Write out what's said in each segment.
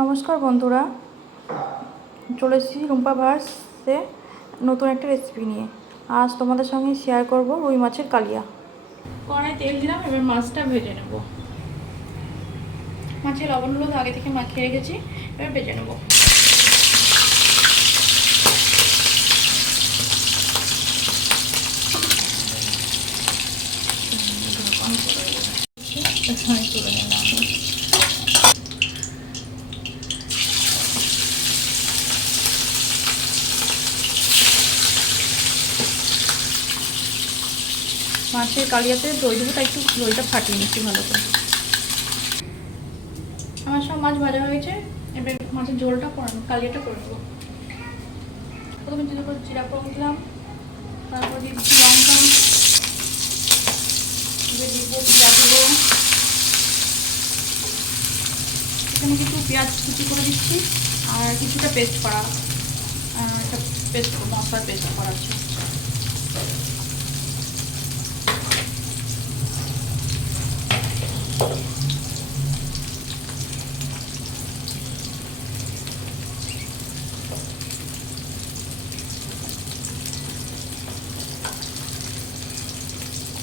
নমস্কার বন্ধুরা, চলে এসেছি রুম্পা ভার্সে নতুন একটা রেসিপি নিয়ে। আজ তোমাদের সঙ্গে শেয়ার করব রুই মাছের কালিয়া। কড়াই তেল দিলাম, এবার মাছটা ভেজে নেব। মাছে লবণ হলুদ আগে থেকে মাখিয়ে রেখেছি, এবার ভেজে নেব। তুলে নিলাম। মাছের কালিয়াতে দই দেবো, তাই একটু দইটা ফাটিয়ে নিচ্ছি ভালো করে। আমার সব মাছ ভাজা হয়ে গেছে, এবার মাছের ঝোলটা কালিয়াটা করে নেবো। প্রথমে জিরা ফোড়ন দিলাম, তারপর দিয়ে দিচ্ছি লঙ্কা, এবার দিব পেঁয়াজগুলো। এখানে কিছু পেঁয়াজ কুচি করে দিচ্ছি আর কিছুটা পেস্ট করা, একটা পেস্ট মশলার পেস্ট করা আছে।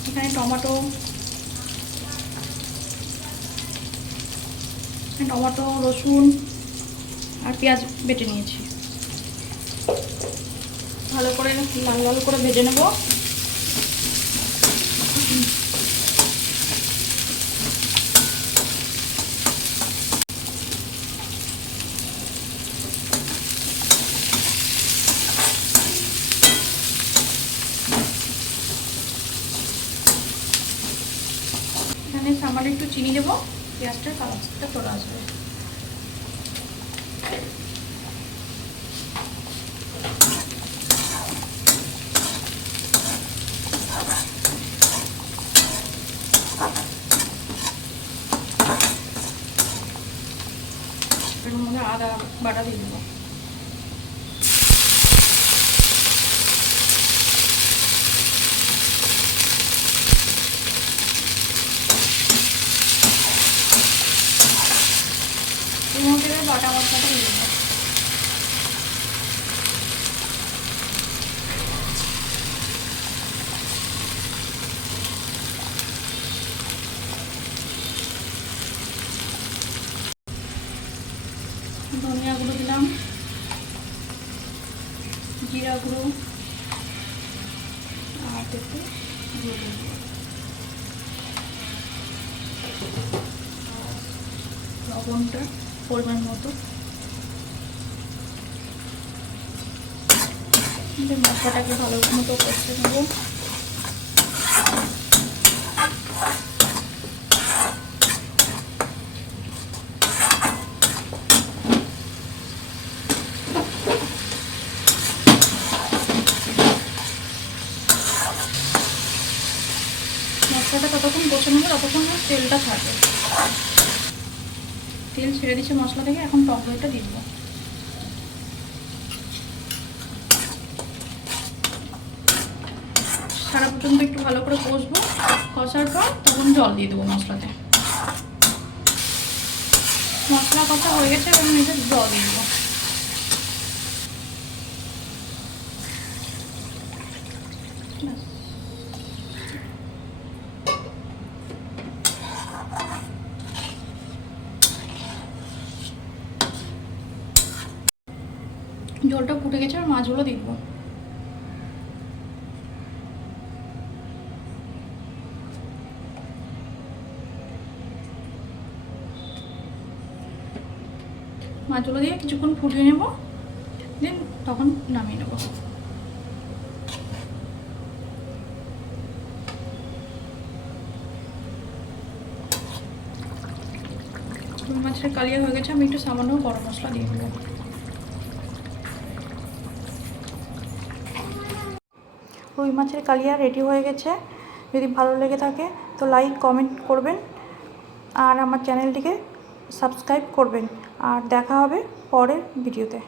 এখানে টমেটো, রসুন আর পেঁয়াজ বেটে নিয়েছি। ভালো করে লাল লাল করে ভেজে নেব। এখানে সামান্য একটু চিনি দেবো, পেঁয়াজটার কালারটা চলে আসবে। এর মধ্যে আদা বাটা দিয়ে দেবো। এর মধ্যে বাটা মশলাটা দিয়ে দেবো। ধনিয়া গুঁড়ো দিলাম, জিরা গুঁড়ো আর একটু লবণটা পরিমাণ মতো। মশলাটাকে ভালো মতো কষে নেব। মশলাটা ততক্ষণ কষে নেবে ততক্ষণ তেলটা ছাড়বে। তেল ছেড়ে দিচ্ছে মশলা থেকে, এখন টক দইটা দিয়ে দেবো। সারা পর্যন্ত একটু ভালো করে কষবো, কষার পর তখন জল দিয়ে দেবো মশলাতে। মশলা কষা হয়ে গেছে, এবং নিজে জল দিয়ে দেবো। জলটা ফুটে গেছে, আর মাছগুলো দিয়ে দেবো। মাছগুলো দিয়ে কিছুক্ষণ ফুটিয়ে নেব, দেন তখন নামিয়ে নেব। রুই মাছের কালিয়া হয়ে গেছে, আমি একটু সামান্য গরম মশলা দিয়ে দেবো। রুই মাছের কালিয়া রেডি হয়ে গেছে। যদি ভালো লেগে থাকে তো লাইক কমেন্ট করবেন, আর আমার চ্যানেলটিকে সাবস্ক্রাইব করবেন। আর দেখা হবে পরের ভিডিওতে।